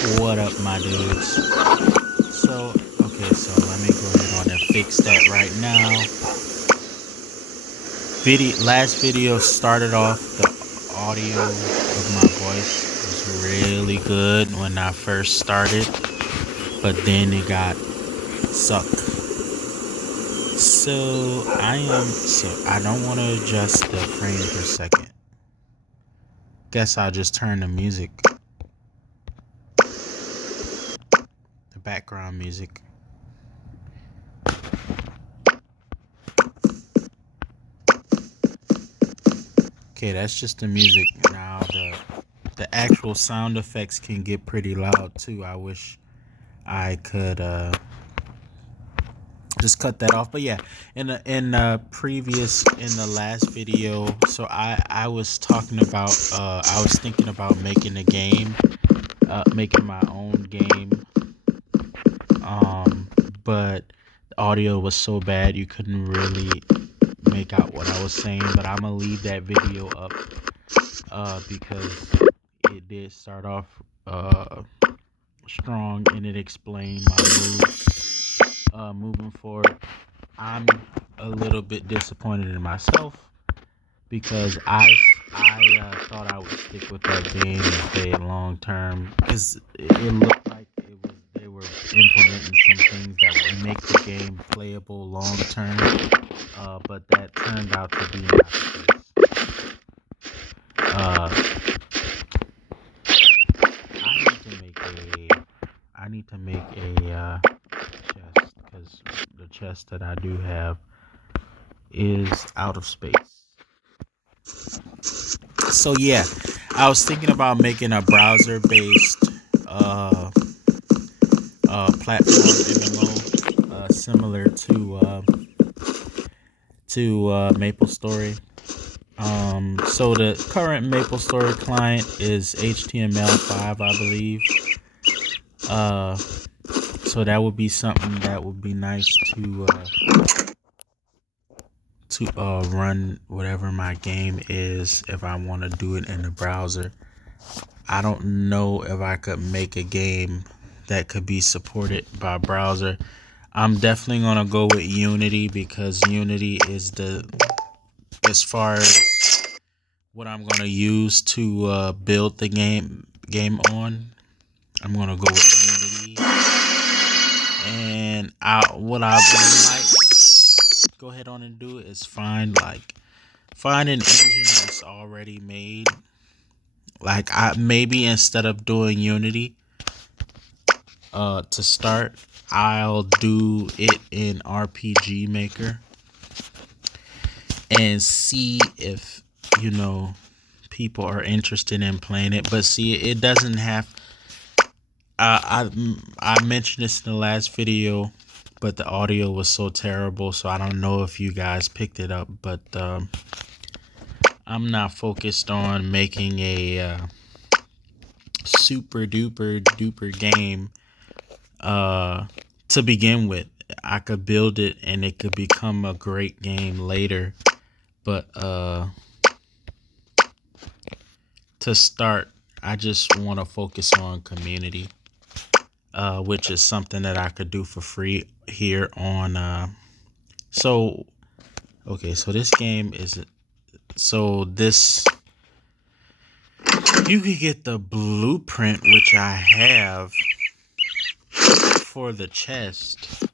What up, my dudes? So let me go ahead on and fix that right now. Last video started off the audio of my voice was really good when I first started, but then it got sucked. So I don't want to adjust the frame per second. Guess I'll just turn the music, the background music. Okay, that's just the music. Now the actual sound effects can get pretty loud too. I wish I could just cut that off. But yeah, in the last video, so I was talking about I was thinking about making a game, making my own game. Um, but the audio was so bad you couldn't really make out what I was saying. But I'm gonna leave that video up because it did start off strong and it explained my moves moving forward. I'm a little bit disappointed in myself because I thought I would stick with that game and play it long term because it looked like they were implementing some things that would make the game playable long term, but that turned out to be not the case. Uh, I need to make a chest because the chest that I do have is out of space. So yeah, I was thinking about making a browser-based platform MMO similar to MapleStory. So the current MapleStory client is HTML5, I believe. Uh, so that would be something that would be nice to run whatever my game is if I want to do it in the browser. I don't know if I could make a game that could be supported by browser. I'm definitely gonna go with Unity because Unity is as far as what I'm gonna use to build the game on. I'm gonna go with Unity, and what I might go ahead on and do is find an engine that's already made. Like I maybe instead of doing Unity, to start, I'll do it in RPG Maker and see if people are interested in playing it. But see, it doesn't have. I mentioned this in the last video, but the audio was so terrible, so I don't know if you guys picked it up. But I'm not focused on making a super duper game to begin with. I could build it and it could become a great game later, but to start, I just want to focus on community, which is something that I could do for free here on so okay, so this game is so this you could get the blueprint, which I have for the chest.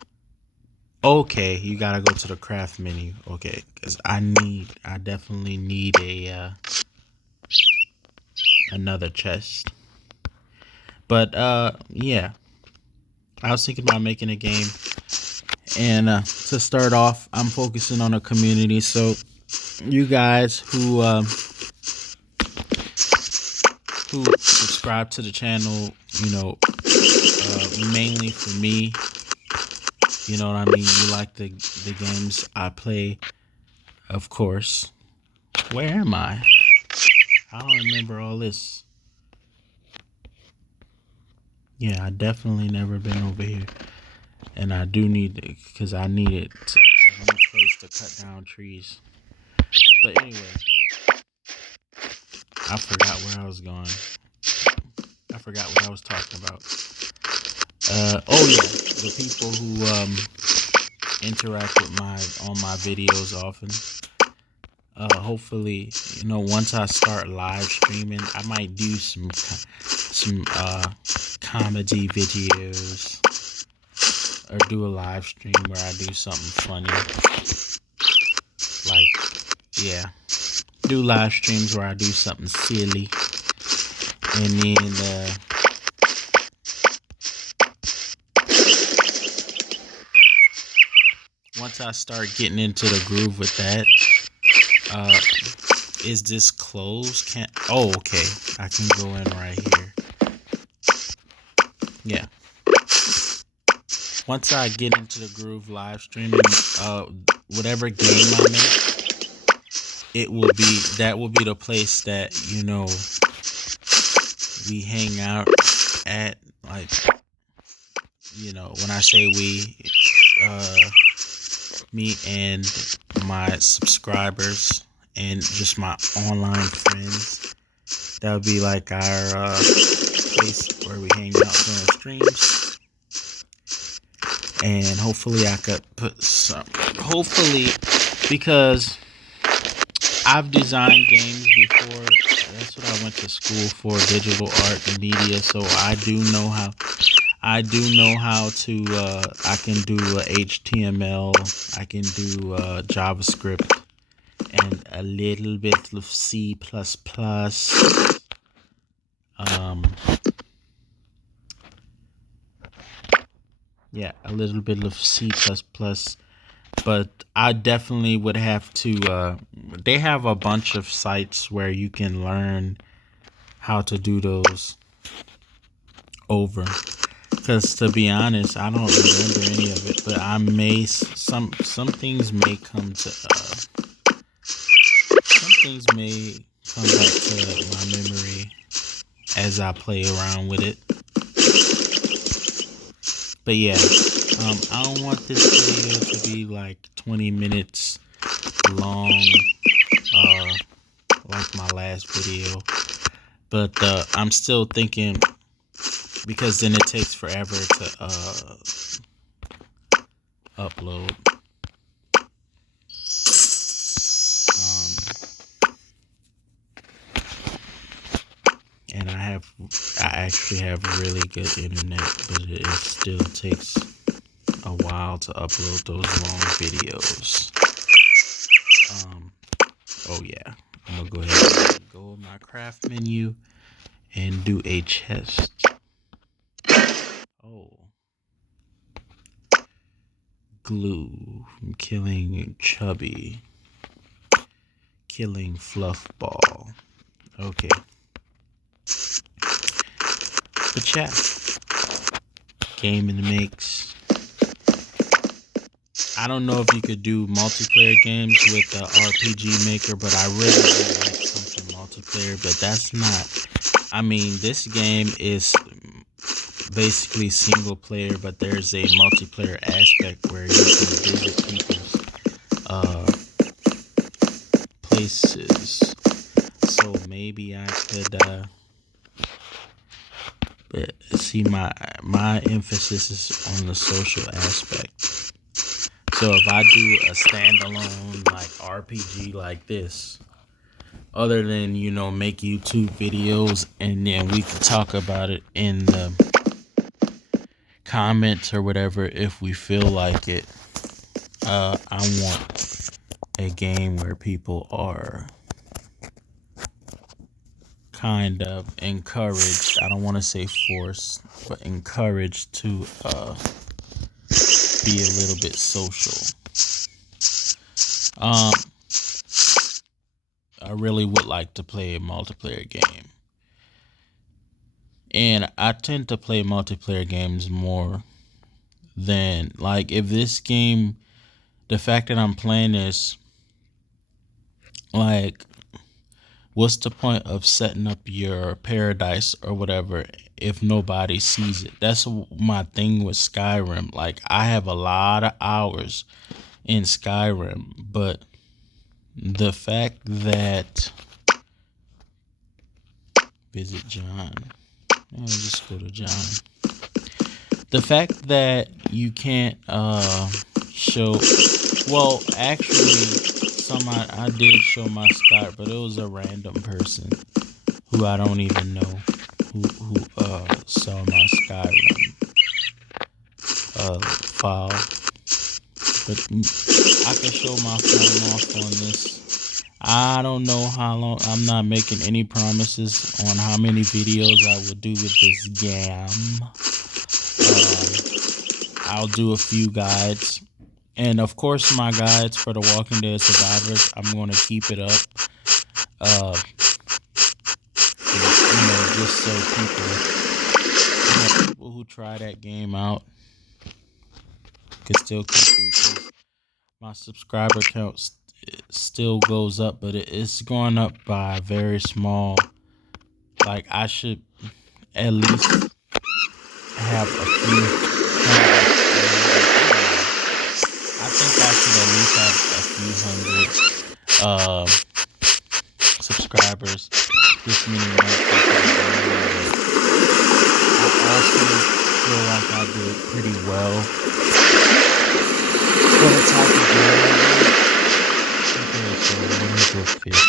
Okay, you gotta go to the craft menu. Okay, because I definitely need a another chest. But yeah, I was thinking about making a game, and to start off, I'm focusing on a community. So you guys who subscribe to the channel, mainly for me. You know what I mean? You like the games I play, of course. Where am I? I don't remember all this. Yeah, I definitely never been over here, and I do need it because I need it a new place to cut down trees. But anyway, I forgot where I was going. I forgot what I was talking about. Oh yeah, the people who interact with my videos often. Hopefully, once I start live streaming, I might do some comedy videos or do a live stream where I do something funny. Like, yeah, do live streams where I do something silly, and then once I start getting into the groove with that, is this closed? Okay, I can go in right here. Yeah. Once I get into the groove live streaming, whatever game I make, that will be the place that, we hang out at. Like, when I say we, me and my subscribers and just my online friends, that would be like our place where we hang out during streams. And hopefully I could put because I've designed games before. That's what I went to school for, digital art and media. So I do know how to, I can do HTML, I can do JavaScript, and a little bit of C++. Yeah, a little bit of C++, but I definitely would have to, they have a bunch of sites where you can learn how to do those over. Because to be honest, I don't remember any of it, but I may, some things may come to, some things may come back to my memory as I play around with it. But yeah, I don't want this video to be like 20 minutes long, like my last video. But I'm still thinking, because then it takes forever to upload. And I actually have really good internet, but it still takes a while to upload those long videos. Oh yeah, I'm gonna go ahead and go in my craft menu and do a chest. Oh, glue from killing Chubby, killing Fluffball. Okay. The chat. Game in the mix. I don't know if you could do multiplayer games with the RPG Maker, but I really would like something multiplayer, but that's not. I mean, this game is basically single player, but there's a multiplayer aspect where you can visit people's places. So maybe I could see, my emphasis is on the social aspect. So if I do a standalone like RPG like this, other than make YouTube videos, and then we could talk about it in the comments or whatever if we feel like it. I want a game where people are kind of encouraged. I don't want to say forced, but encouraged to be a little bit social. I really would like to play a multiplayer game. And I tend to play multiplayer games more than, like, if this game, the fact that I'm playing this, like, what's the point of setting up your paradise or whatever if nobody sees it? That's my thing with Skyrim. Like, I have a lot of hours in Skyrim, but the fact that visit John, Just go to John. The fact that you can't show, well, actually, I did show my start, but it was a random person who I don't even know who saw my Skyrim file. But I can show my phone off on this. I don't know how long. I'm not making any promises on how many videos I will do with this game. I'll do a few guides. And of course, my guides for the Walking Dead survivors, I'm going to keep it up. Just so people who try that game out can still come through. 'Cause my subscriber count still goes up, but it's going up by very small. Like, I should at least have a few hundred. I think I should at least have a few hundred subscribers this many months. I also feel like I did pretty well for the type of game I did. Okay, so let me go fish.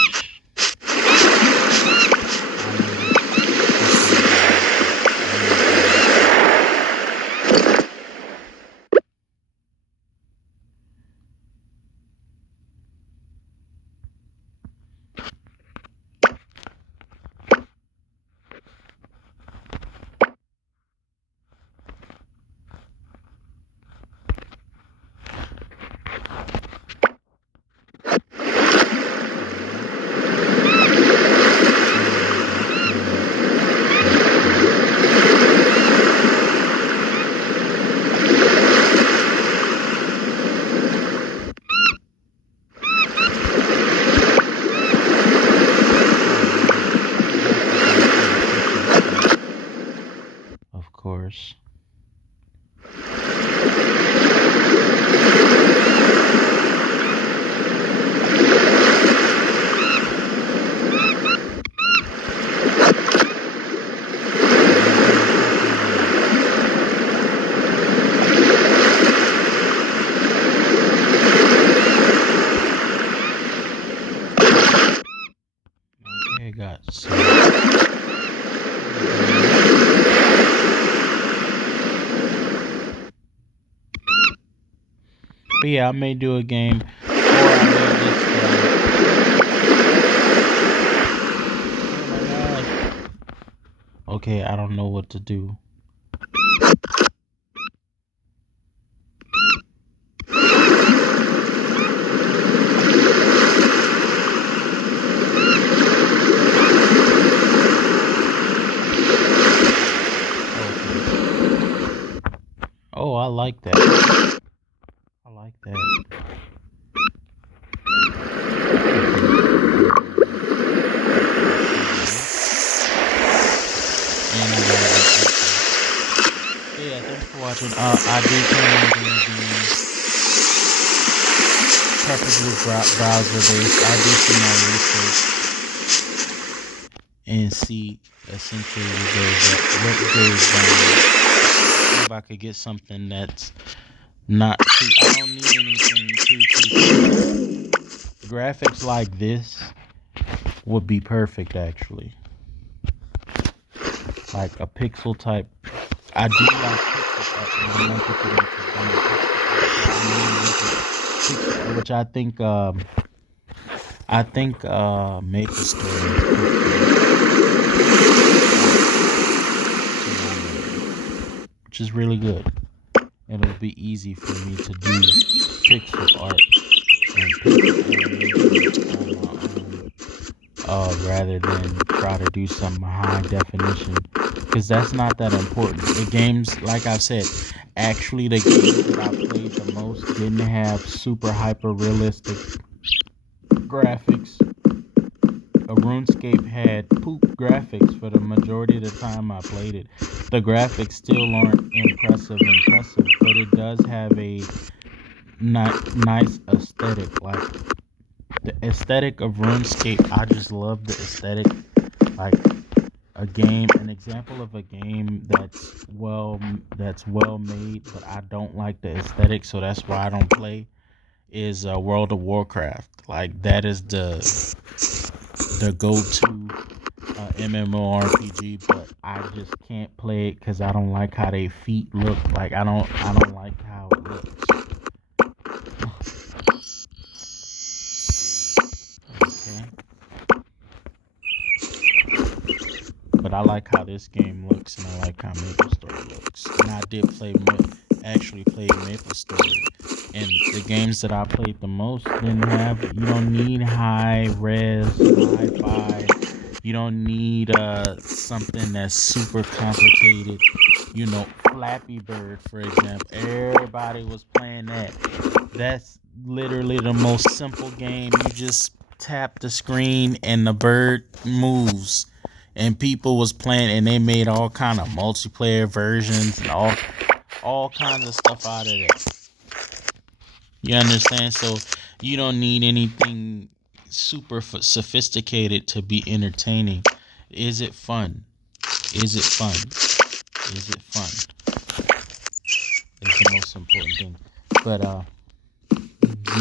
Of course. Okay, got so. But yeah, I may do a game, or I may just. Oh my God. Okay, I don't know what to do. Oh, I like that. I like that. Yeah, thanks for watching. I do plan on doing games, preferably browser based. I'll do some more research and see essentially what goes down. If I could get something that's not too, I don't need anything too. Graphics like this would be perfect, actually. Like a pixel type. I do like pixel, which I think Maple Story, which is really good. It'll be easy for me to do pixel art and pixel animation on my own, rather than try to do some high definition, because that's not that important. The games, like I said, actually the games that I played the most didn't have super hyper realistic graphics. RuneScape had poop graphics for the majority of the time I played it. The graphics still aren't impressive, but it does have a nice aesthetic. Like the aesthetic of RuneScape, I just love the aesthetic. Like an example of a game that's well made, but I don't like the aesthetic, so that's why I don't play. Is World of Warcraft. Like that is the go-to MMORPG, but I just can't play it because I don't like how they feet look. Like I don't like how it looks. Okay, but I like how this game looks, and I like how Maple Story looks. And I did actually play Maple Story, and the games that I played the most didn't have. You don't need high res, Wi-Fi. You don't need something that's super complicated. Flappy Bird, for example. Everybody was playing that. That's literally the most simple game. You just tap the screen and the bird moves. And people was playing, and they made all kind of multiplayer versions and all kinds of stuff out of it. You understand? So you don't need anything super sophisticated to be entertaining. Is it fun? Is it fun? Is it fun? Is the most important thing. But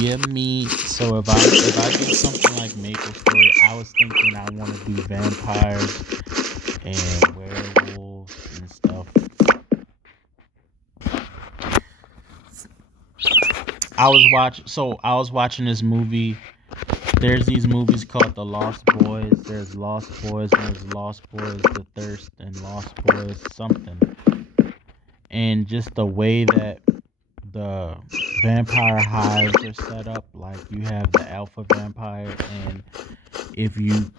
give me so if I do something like Maple Story, I was thinking I want to do vampires and werewolves and stuff. I was watching this movie. There's these movies called The Lost Boys. There's Lost Boys, and there's Lost Boys The Thirst, and Lost Boys something. And just the way that the vampire hives are set up, like you have the alpha vampire, and if you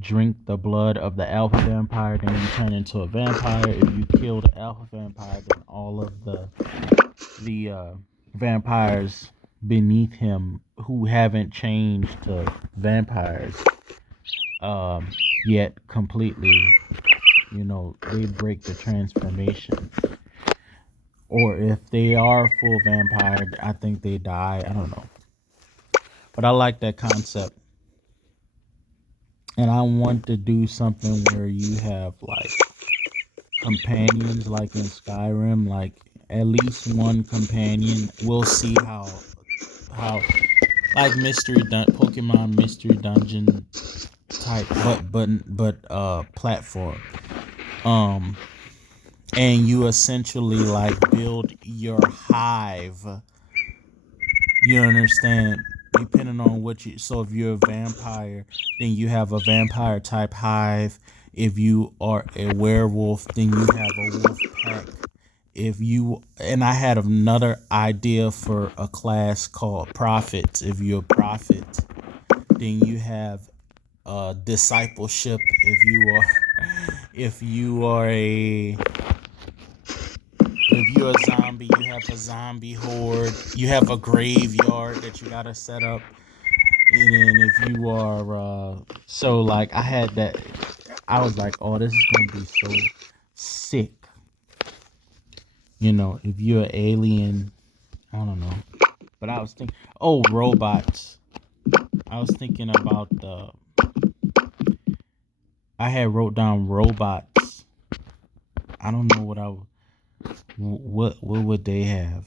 drink the blood of the alpha vampire, then you turn into a vampire. If you kill the alpha vampire, then all of the vampires beneath him who haven't changed to vampires um yet completely, they break the transformation. Or if they are full vampire, I think they die. I don't know. But I like that concept. And I want to do something where you have like companions like in Skyrim, like at least one companion. We'll see how like Pokemon Mystery Dungeon type, but platform. Um, and you essentially like build your hive. You understand? Depending on so if you're a vampire, then you have a vampire type hive. If you are a werewolf, then you have a wolf pack. And I had another idea for a class called prophets. If you're a prophet, then you have discipleship. If you are if you're a zombie, you have a zombie horde. You have a graveyard that you gotta set up. And then if you are so like I had that, I was like, oh, this is gonna be so sick. If you're an alien, I don't know. But I was thinking, oh, robots. I was thinking about I had wrote down robots. I don't know what would they have?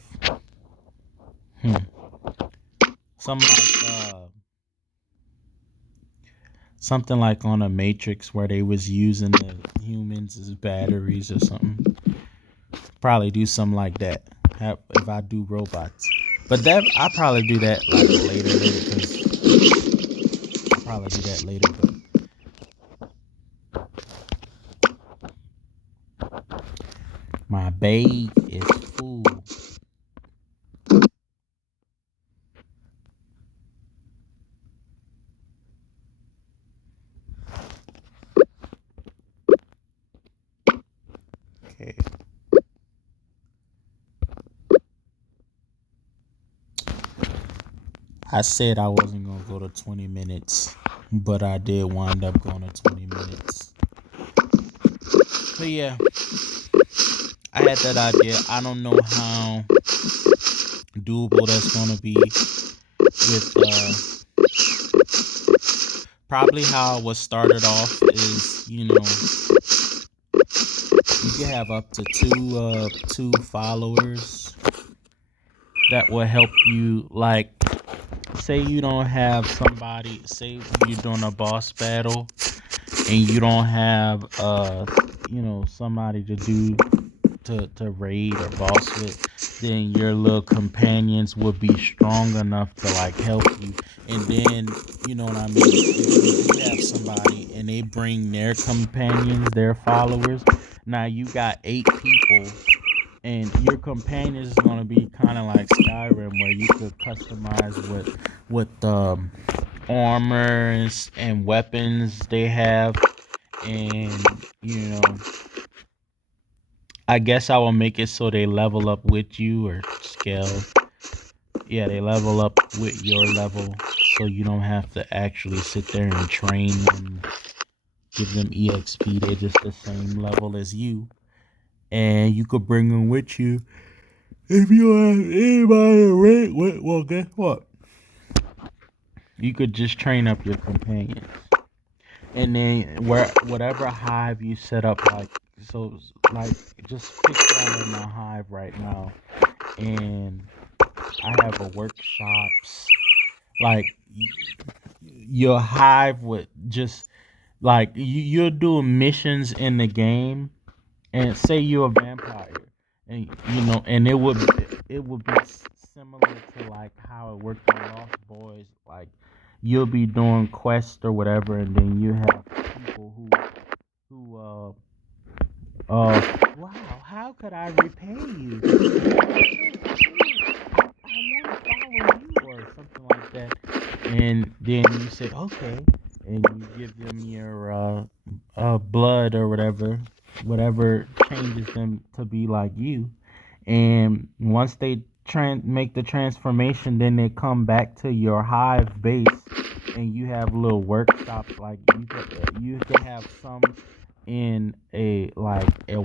Something like something like on a Matrix where they was using the humans as batteries or something. Probably do something like that. If I do robots, but that I probably do that like later because I'll probably do that later. But my bag is full. Okay. I said I wasn't gonna go to 20 minutes, but I did wind up going to 20 minutes. But yeah, I had that idea. I don't know how doable that's gonna be with Probably how it was started off is, you can have up to two followers that will help you. Like, say you don't have somebody, say you're doing a boss battle and you don't have somebody to raid or boss with, then your little companions would be strong enough to like help you. And then, you know what I mean, if you have somebody and they bring their companions, their followers, now you got 8 people, and your companions is going to be kind of like Skyrim, where you could customize with armor and weapons they have. And you know I guess I will make it so they level up with you, or scale. Yeah, they level up with your level, so you don't have to actually sit there and train them, give them EXP. They're just the same level as you, and you could bring them with you. If you have anybody to rate with, well, guess what? You could just train up your companions, and then whatever hive you set up, like, so, like, just picture I'm in my hive right now, and I have a workshops. Like, your hive would just, like, you're doing missions in the game, and say you're a vampire, and it would be similar to like how it worked on Lost Boys. Like, you'll be doing quests or whatever, and then you have people who wow, how could I repay you? I want to follow you, or something like that. And then you say, okay, and you give them your blood or whatever changes them to be like you. And once they make the transformation, then they come back to your hive base, and you have little workshops. Like, you could have some in a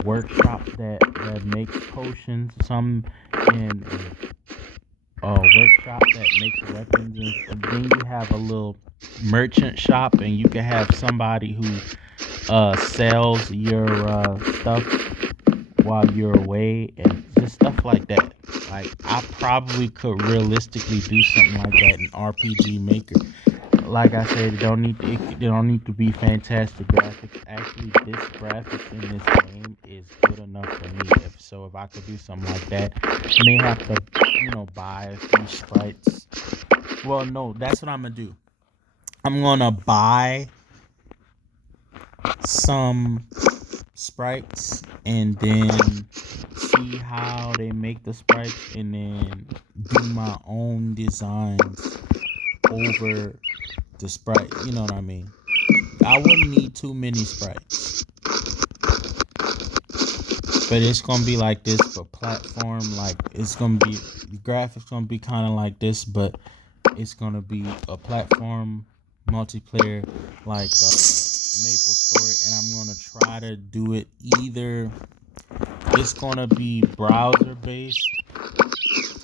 workshop that makes potions, some in a workshop that makes weapons, and then you have a little merchant shop, and you can have somebody who sells your stuff while you're away, and just stuff like that. Like, I probably could realistically do something like that in RPG Maker. Like I said, it don't need to be fantastic graphics. Actually, this graphics in this game is good enough for me. If I could do something like that, I may have to, buy a few sprites. Well, no, that's what I'm gonna do. I'm gonna buy some sprites, and then see how they make the sprites, and then do my own designs over the sprite. You know what I mean? I wouldn't need too many sprites, but it's gonna be like this for platform. Like, it's gonna be, the graphics gonna be kind of like this, but it's gonna be a platform multiplayer, like Maple Story, and I'm gonna try to do it either. It's gonna be browser based.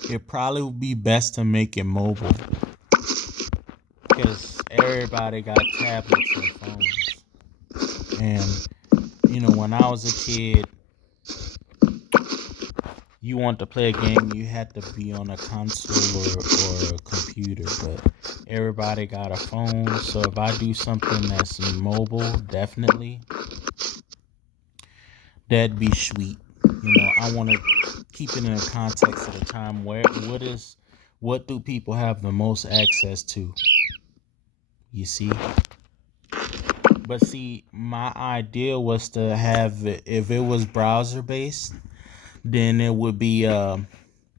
It probably would be best to make it mobile, because everybody got tablets and phones. And when I was a kid, you want to play a game, you had to be on a console or a computer. But everybody got a phone, so if I do something that's mobile, definitely that'd be sweet. I want to keep it in the context of the time. What do people have the most access to? You see? But see, my idea was to have it, if it was browser based, then it would be I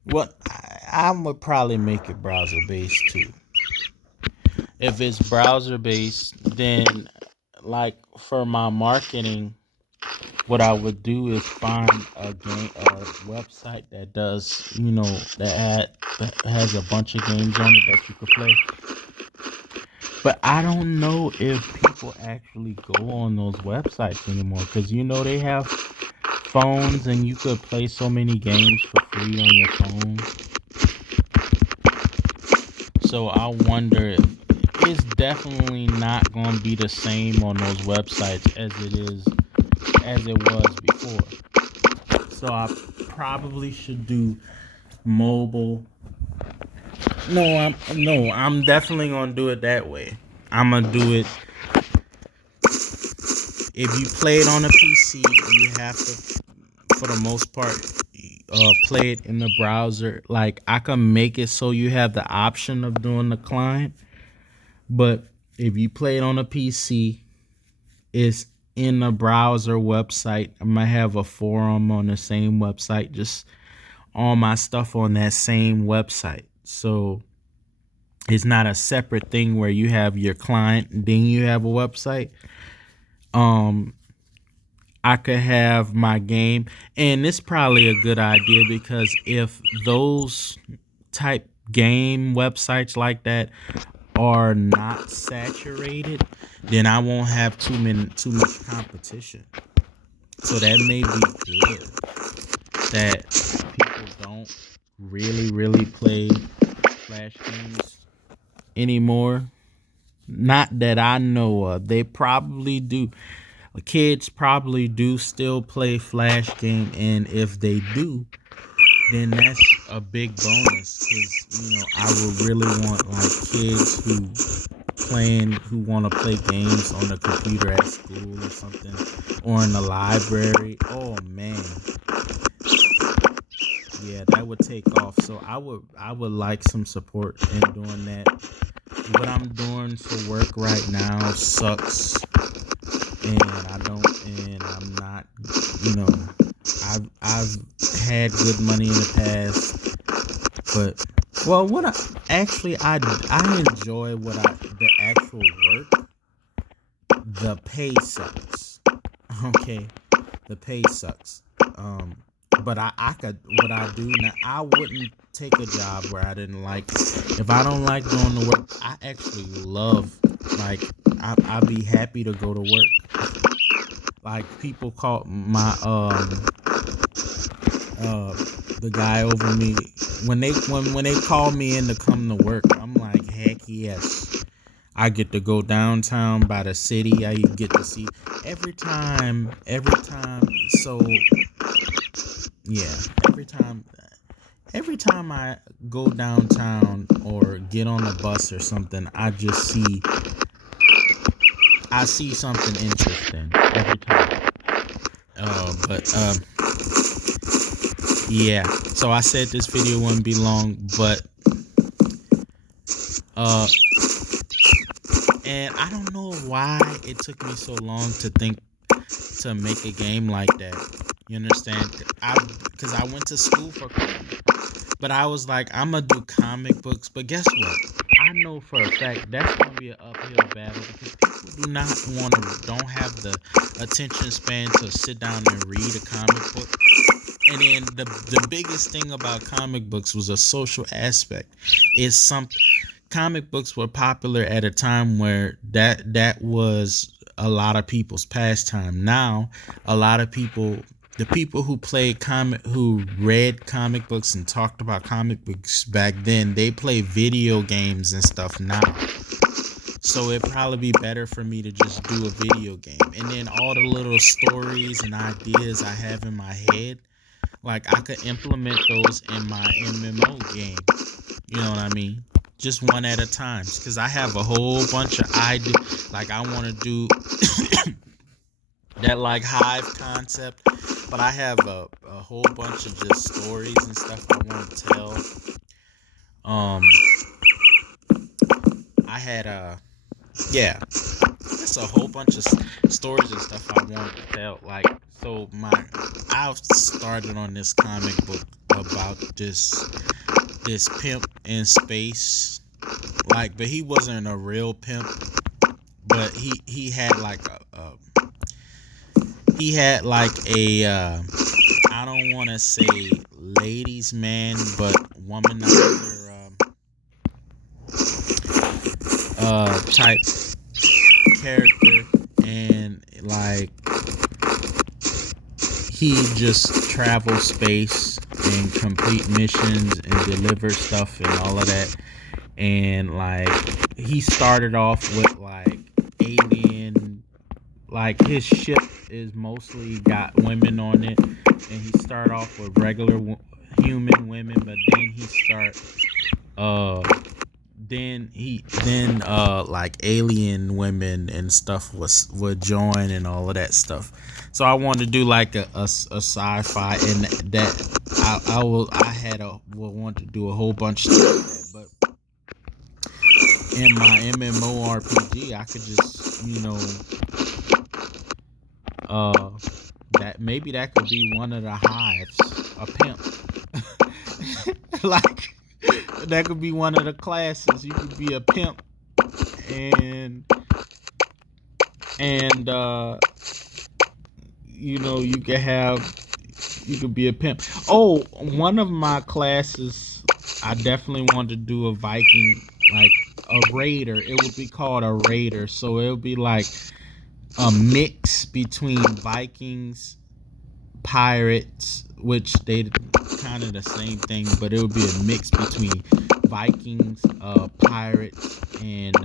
would probably make it browser based too. If it's browser based, then, like, for my marketing, what I would do is find a website that does, that has a bunch of games on it that you could play. But I don't know if people actually go on those websites anymore, because they have phones, and you could play so many games for free on your phone. So I wonder it's definitely not going to be the same on those websites as it was before. So I probably should do mobile. I'm definitely gonna do it that way. I'm gonna do it. If you play it on a PC, you have to, for the most part, play it in the browser. Like I can make it so you have the option of doing the client, but if you play it on a PC, it's in the browser website. I might have a forum on the same website, just all my stuff on that same website. So it's not a separate thing where you have your client and then you have a website. Um, I could have my game, and it's probably a good idea because if those type game websites like that are not saturated, then I won't have too much competition. So that may be good that people don't really play Flash games anymore. Not that I know of. They probably do. Kids probably do still play Flash game, and if they do, then that's a big bonus. Because I would really want like kids who want to play games on the computer at school or something, or in the library. Oh man, yeah, that would take off. So I would like some support in doing that. What I'm doing for work right now sucks, and I'm not, you know, I've had good money in the past, but well, what I enjoy the actual work. The pay sucks. Okay, the pay sucks. Um, but I could what I do now. I wouldn't take a job where I didn't like. If I don't like doing the work, I actually love. Like I'd be happy to go to work. Like people call my uh the guy over me when they call me in to come to work. I'm like, heck yes. I get to go downtown by the city. I get to see every time. So yeah, every time I go downtown or get on a bus or something, I see something interesting every time. But yeah. So I said this video wouldn't be long, but uh, and I don't know why it took me so long to think to make a game like that. You understand? Because I went to school for comics, but I was like, I'm gonna do comic books. But guess what? I know for a fact that's gonna be an uphill battle because people don't have the attention span to sit down and read a comic book. And then the biggest thing about comic books was a social aspect. It's some comic books were popular at a time where that was a lot of people's pastime. Now, a lot of people, the people who read comic books and talked about comic books back then, they play video games and stuff now. So it'd probably be better for me to just do a video game. And then all the little stories and ideas I have in my head, like I could implement those in my MMO game. You know what I mean? Just one at a time. Because I have a whole bunch of ideas. Like I want to do that like Hive concept. But I have a whole bunch of just stories and stuff I want to tell. I had yeah, just a whole bunch of stories and stuff I want to tell. Like so, I started on this comic book about this pimp in space. Like, but he wasn't a real pimp. But he had like a I don't want to say ladies man, but womanizer type character, and like he just travels space and complete missions and deliver stuff and all of that. and like he started off with like alien, like his ship is mostly got women on it, and he started off with regular human women, but then he start uh like alien women and stuff was would join and all of that stuff. So I wanted to do like a sci-fi, and that I had a will want to do a whole bunch of stuff like that. But in my MMORPG I could just, uh that maybe that could be one of the hives, a pimp. Like that could be one of the classes. You could be a pimp, and and you could be a pimp. Oh, one of my classes I definitely want to do a Viking, like a raider. It would be called a raider. So it would be like a mix between Vikings, pirates, which they kind of the same thing, but it would be a mix between Vikings, pirates, and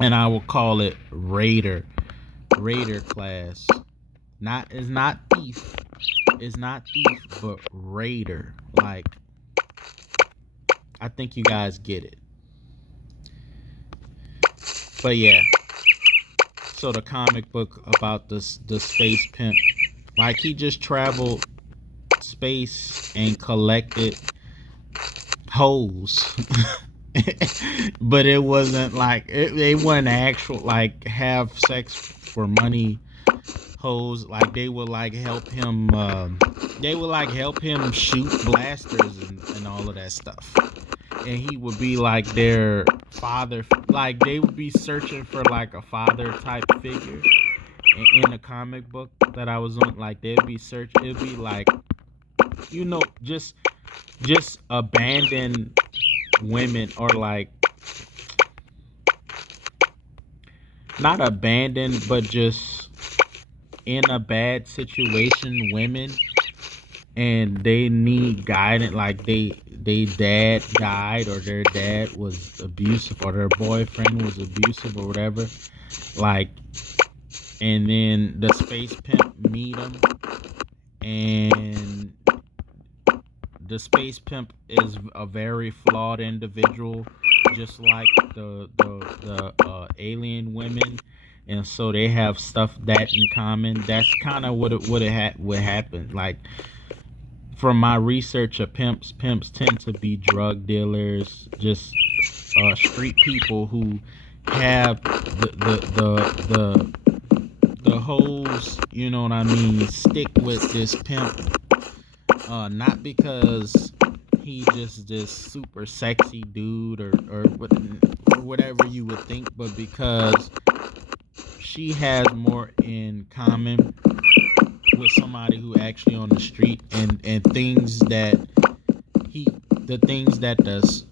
I will call it Raider class. Not it's not thief. It's not thief, but Raider. Like, I think you guys get it. But yeah. So the comic book about the space pimp, like he just traveled space and collected hoes. But it wasn't like they weren't actual like have sex for money hoes. Like they would like help him. They would like help him shoot blasters and all of that stuff. And he would be like their father. Like they would be searching for like a father type figure in the comic book that I was on. Like they'd be searching. It'd be like, just abandoned women, or like not abandoned, but just in a bad situation women, and they need guidance. Like they dad died, or their dad was abusive, or their boyfriend was abusive, or whatever. Like, and then the space pimp meet him, and the space pimp is a very flawed individual, just like the alien women, and so they have stuff that in common. That's kind of what happened. Like, from my research of pimps tend to be drug dealers, just street people who have the hoes, you know what I mean, stick with this pimp, not because he just this super sexy dude, or whatever you would think, but because she has more in common with somebody who actually on the street, and things that he the things that the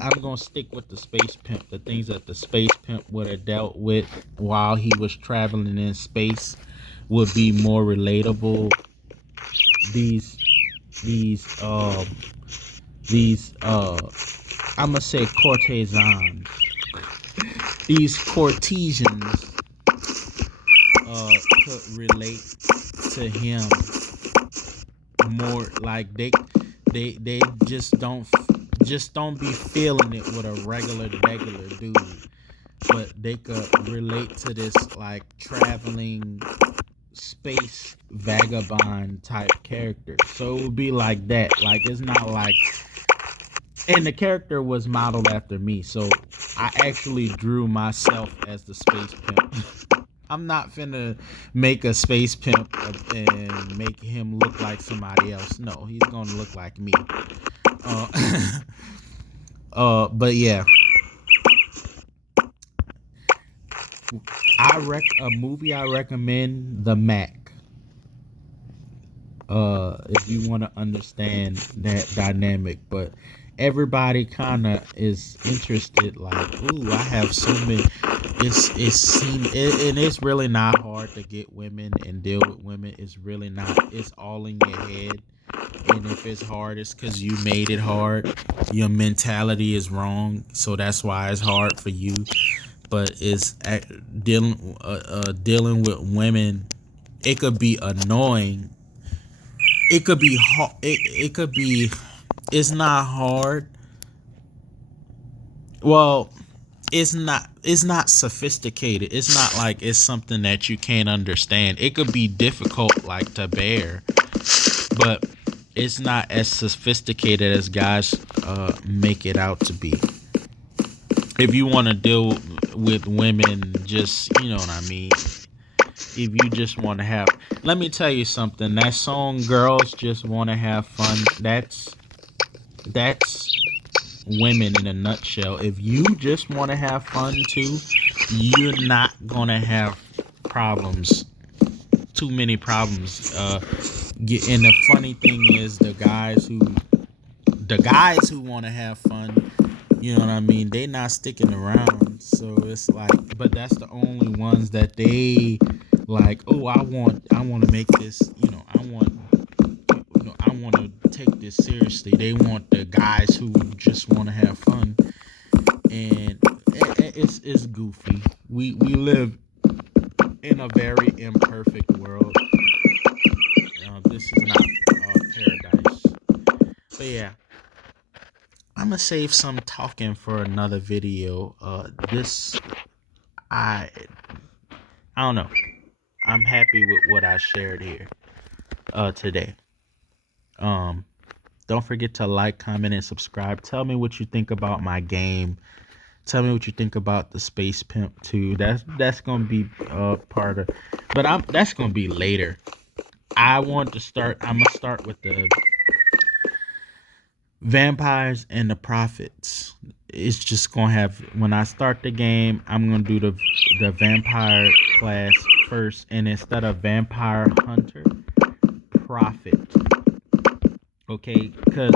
I'm gonna stick with the space pimp. The things that the space pimp would have dealt with while he was traveling in space would be more relatable. These these these I'm gonna say courtesans. These courtesans could relate to him more. Like they just don't be feeling it with a regular dude, but they could relate to this like traveling space vagabond type character. So it would be like that. Like, it's not like, and the character was modeled after me, so I actually drew myself as the space pimp. I'm not finna make a space pimp and make him look like somebody else. No, he's gonna look like me. uh but yeah, a movie I recommend, The Mac. If you want to understand that dynamic, but everybody kind of is interested. Like, ooh, I have so many. And it's really not hard to get women and deal with women. It's really not. It's all in your head. And if it's hard, it's because you made it hard. Your mentality is wrong, so that's why it's hard for you. But it's dealing with women. It could be annoying. It could be hard. It could be. It's not hard. Well, it's not. It's not sophisticated. It's not like it's something that you can't understand. It could be difficult, like to bear, but it's not as sophisticated as guys make it out to be. If you want to deal with women, just, you know what I mean. If you just want to have, let me tell you something. That song, "Girls Just Want to Have Fun," that's women in a nutshell. If you just want to have fun too, you're not gonna have problems. Too many problems. And the funny thing is, the guys who want to have fun, you know what I mean, they not sticking around. So it's like, but that's the only ones that they like. Oh, I want to make this. I want to take this seriously. They want the guys who just want to have fun, and it's goofy. We live in a very imperfect world. This is not paradise. But yeah, I'm gonna save some talking for another video. This I I don't know. I'm happy with what I shared here today. Um, don't forget to like, comment, and subscribe. Tell me what you think about my game. Tell me what you think about the Space Pimp 2. That's gonna be part of, but I'm that's gonna be later. I'm gonna start with the vampires and the prophets. It's just gonna have, when I start the game, I'm gonna do the vampire class first, and instead of vampire hunter, prophet. Okay, because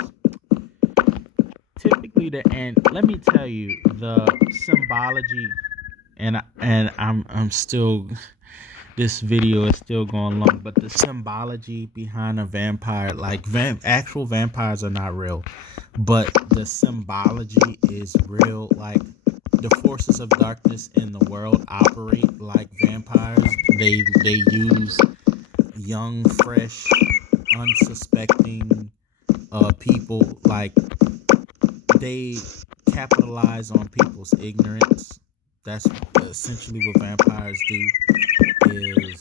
typically and let me tell you the symbology, and I'm still, this video is still going long, but the symbology behind a vampire, like actual vampires are not real, but the symbology is real. Like, the forces of darkness in the world operate like vampires. They use young, fresh, unsuspecting people. Like, they capitalize on people's ignorance. That's essentially what vampires do, is,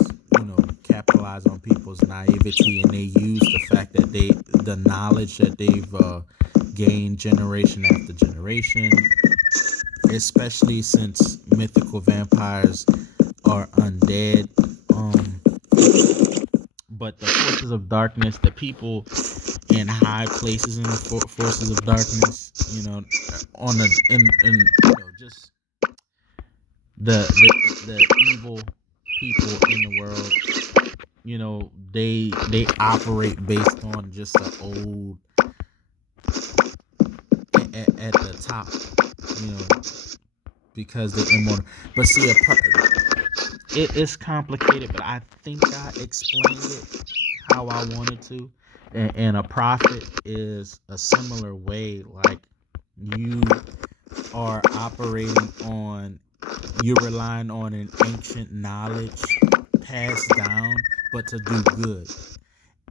capitalize on people's naivety, and they use the fact that the knowledge that they've gained generation after generation, especially since mythical vampires are undead. But the forces of darkness, the people in high places in the forces of darkness, on the in just the evil people in the world, they operate based on just the old, at the top, you know because they're immortal. But see, it's complicated, but I think I explained it how I wanted to. And a prophet is a similar way. Like, you are operating on, you're relying on an ancient knowledge passed down, but to do good.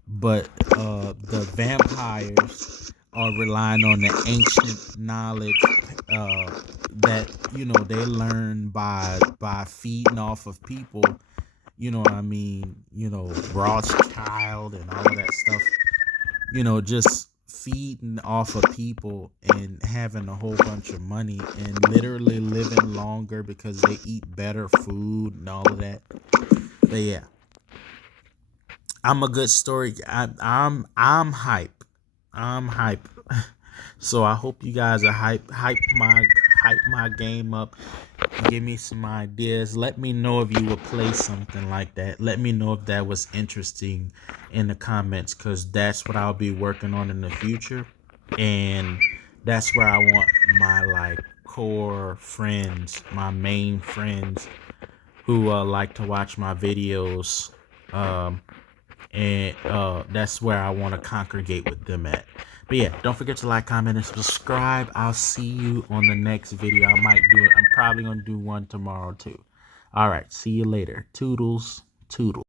But the vampires are relying on the ancient knowledge that, they learn by feeding off of people. You know what I mean? Rothschild and all of that stuff. Just feeding off of people and having a whole bunch of money and literally living longer because they eat better food and all of that. But yeah, I'm a good story. I'm hype. I'm hype. So I hope you guys are hype my game up. Give me some ideas. Let me know if you would play something like that. Let me know if that was interesting in the comments, because that's what I'll be working on in the future. And that's where I want my, like, core friends, my main friends, who like to watch my videos, and that's where I want to congregate with them at. But yeah, don't forget to like, comment, and subscribe. I'll see you on the next video. I'm probably gonna do one tomorrow too. All right, see you later. Toodles, toodles.